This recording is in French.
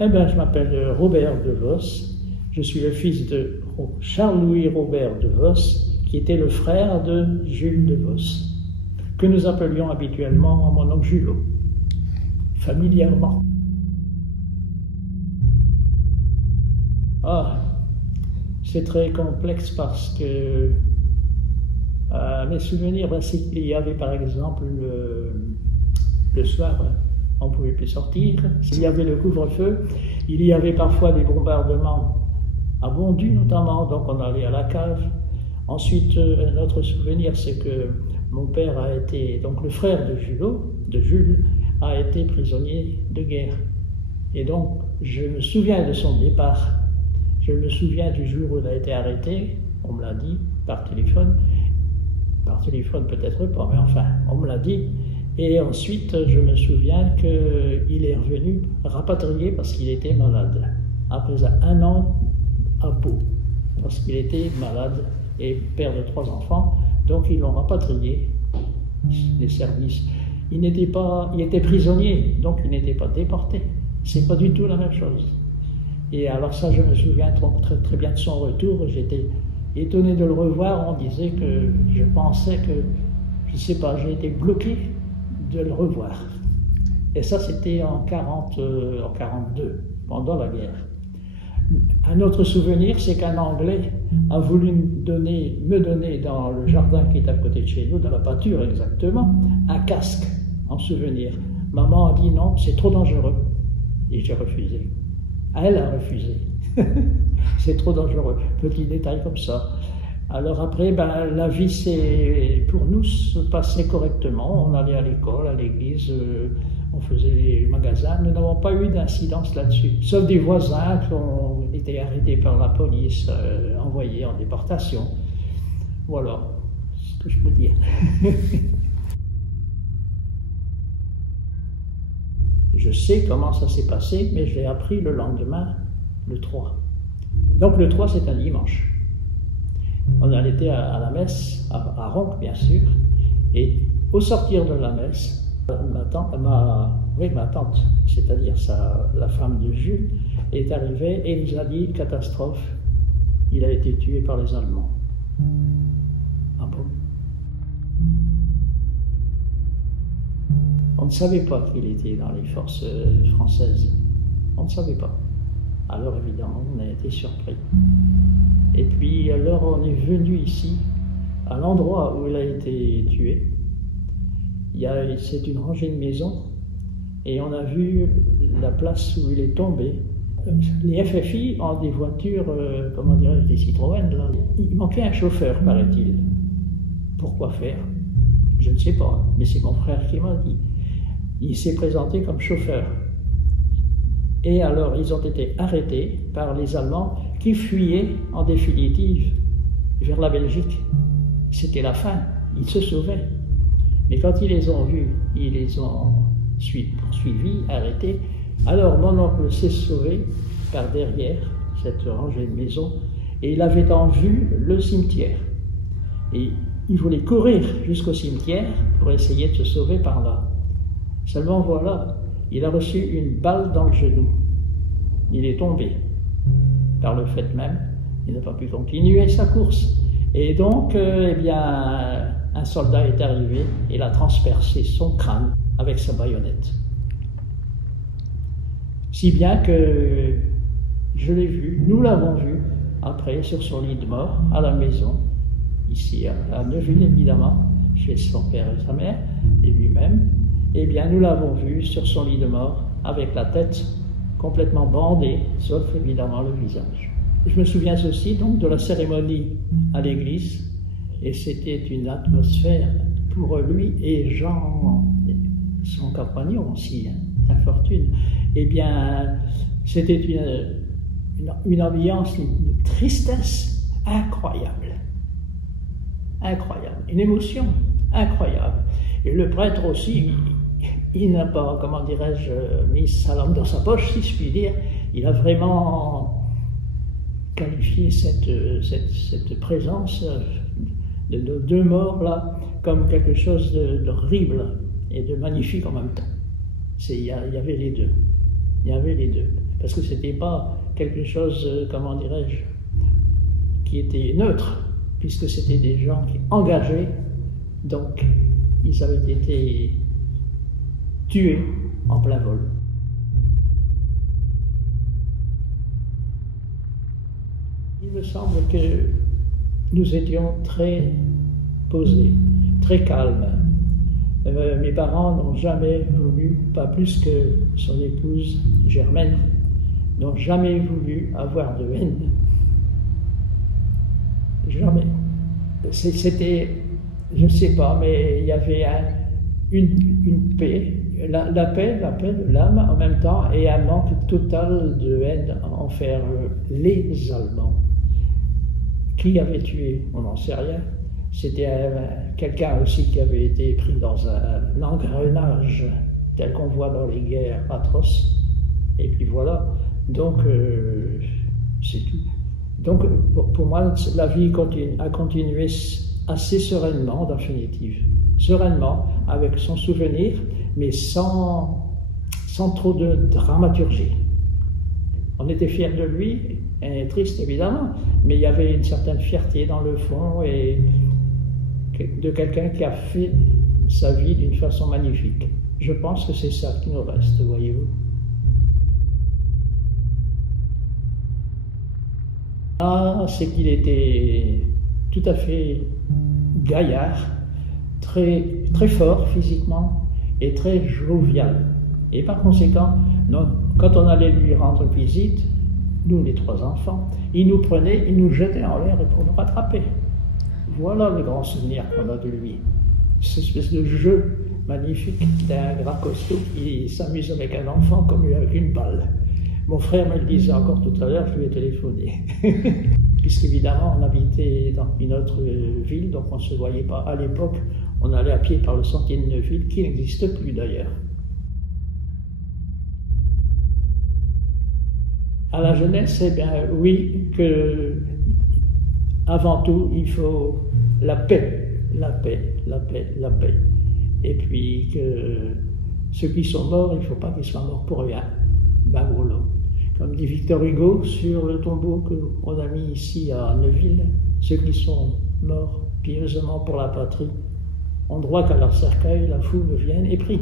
Eh bien, je m'appelle Robert de Vos. Je suis le fils de Charles-Louis Robert de Vos, qui était le frère de Jules de Vos, que nous appelions habituellement mon oncle Julot, familièrement. Ah, c'est très complexe parce que mes souvenirs, c'est qu'il y avait par exemple le soir, on ne pouvait plus sortir. S'il y avait le couvre-feu, il y avait parfois des bombardements à Bondu notamment, donc on allait à la cave. Ensuite, un autre souvenir, c'est que mon père a été, donc le frère de Jules, a été prisonnier de guerre. Et donc, je me souviens de son départ. Je me souviens du jour où il a été arrêté, on me l'a dit, par téléphone. Par téléphone peut-être pas, mais enfin, on me l'a dit. Et ensuite, je me souviens qu'il est revenu rapatrié parce qu'il était malade. Après un an à Pau, parce qu'il était malade et père de 3 enfants. Donc ils l'ont rapatrié, les services. Il était prisonnier, donc il n'était pas déporté. C'est pas du tout la même chose. Et alors ça, je me souviens très, très bien de son retour. J'étais étonné de le revoir. On disait que je pensais que, je sais pas, j'ai été bloqué de le revoir. Et ça, c'était en 42, pendant la guerre. Un autre souvenir, c'est qu'un Anglais a voulu me donner dans le jardin qui est à côté de chez nous, dans la pâture exactement, un casque en souvenir. Maman a dit non, c'est trop dangereux. Et j'ai refusé. Elle a refusé. C'est trop dangereux. Petit détail comme ça. Alors après, la vie, pour nous, se passait correctement. On allait à l'école, à l'église, on faisait les magasins. Nous n'avons pas eu d'incidence là-dessus. Sauf des voisins qui ont été arrêtés par la police, envoyés en déportation. Voilà ce que je peux dire. Je sais comment ça s'est passé, mais je l'ai appris le lendemain, le 3. Donc le 3, c'est un dimanche. On allait été à la messe, à Ronc, bien sûr, et au sortir de la messe, ma tante, c'est-à-dire la femme de Jules, est arrivée et nous a dit, catastrophe, il a été tué par les Allemands. Ah bon? On ne savait pas qu'il était dans les forces françaises. On ne savait pas. Alors évidemment, on a été surpris. Et puis alors on est venu ici, à l'endroit où il a été tué. C'est une rangée de maisons, et on a vu la place où il est tombé. Les FFI ont des voitures, comment dirais-je, des Citroën, là. Il manquait un chauffeur, paraît-il. Pourquoi faire? Je ne sais pas, mais c'est mon frère qui m'a dit. Il s'est présenté comme chauffeur. Et alors, ils ont été arrêtés par les Allemands qui fuyaient, en définitive, vers la Belgique. C'était la fin, ils se sauvaient. Mais quand ils les ont vus, ils les ont poursuivis, arrêtés. Alors, mon oncle s'est sauvé par derrière cette rangée de maisons, et il avait en vue le cimetière. Et il voulait courir jusqu'au cimetière pour essayer de se sauver par là. Seulement voilà, il a reçu une balle dans le genou. Il est tombé. Par le fait même, il n'a pas pu continuer sa course. Et donc, un soldat est arrivé et il a transpercé son crâne avec sa baïonnette. Si bien que je l'ai vu, nous l'avons vu, après, sur son lit de mort, à la maison, ici à Neuville évidemment, chez son père et sa mère, et lui-même. Eh bien, nous l'avons vu sur son lit de mort, avec la tête complètement bandée, sauf évidemment le visage. Je me souviens aussi donc de la cérémonie à l'église, et c'était une atmosphère pour lui et Jean, son compagnon aussi, d'infortune. Eh bien, c'était une ambiance, une tristesse incroyable. Incroyable. Une émotion incroyable. Et le prêtre aussi, il n'a pas, comment dirais-je, mis sa langue dans sa poche, si je puis dire. Il a vraiment qualifié cette présence de nos 2 morts là comme quelque chose d'horrible et de magnifique en même temps. Il y avait les deux. Il y avait les deux. Parce que ce n'était pas quelque chose, comment dirais-je, qui était neutre, puisque c'était des gens qui engagés, donc ils avaient été tués en plein vol. Il me semble que nous étions très posés, très calmes. Mes parents n'ont jamais voulu, pas plus que son épouse Germaine, n'ont jamais voulu avoir de haine. Jamais. C'était, je ne sais pas, mais il y avait une paix, la paix de l'âme en même temps, et un manque total de haine envers les Allemands. Qui avait tué? On n'en sait rien. C'était quelqu'un aussi qui avait été pris dans un engrenage tel qu'on voit dans les guerres atroces. Et puis voilà. Donc, c'est tout. Donc, pour moi, la vie a continué assez sereinement, en définitive. Sereinement, avec son souvenir, mais sans trop de dramaturgie. On était fiers de lui, et triste évidemment, mais il y avait une certaine fierté dans le fond et de quelqu'un qui a fait sa vie d'une façon magnifique. Je pense que c'est ça qui nous reste, voyez-vous. Ah, c'est qu'il était tout à fait gaillard, très, très fort physiquement et très jovial. Et par conséquent, quand on allait lui rendre visite, nous les trois enfants, il nous prenait, il nous jetait en l'air pour nous rattraper. Voilà le grand souvenir qu'on a de lui. Cette espèce de jeu magnifique d'un gras costaud qui s'amuse avec un enfant comme avec une balle. Mon frère me le disait encore tout à l'heure, je lui ai téléphoné. Puisqu'évidemment, on habitait dans une autre ville, donc on ne se voyait pas. À l'époque, on allait à pied par le sentier de Neuville, qui n'existe plus d'ailleurs. À la jeunesse, eh bien oui, que avant tout, il faut la paix, la paix, la paix, la paix. Et puis que ceux qui sont morts, il ne faut pas qu'ils soient morts pour rien. Ben voilà. Comme dit Victor Hugo sur le tombeau qu'on a mis ici à Neuville, ceux qui sont morts pieusement pour la patrie ont droit qu'à leur cercueil la foule vienne et prie.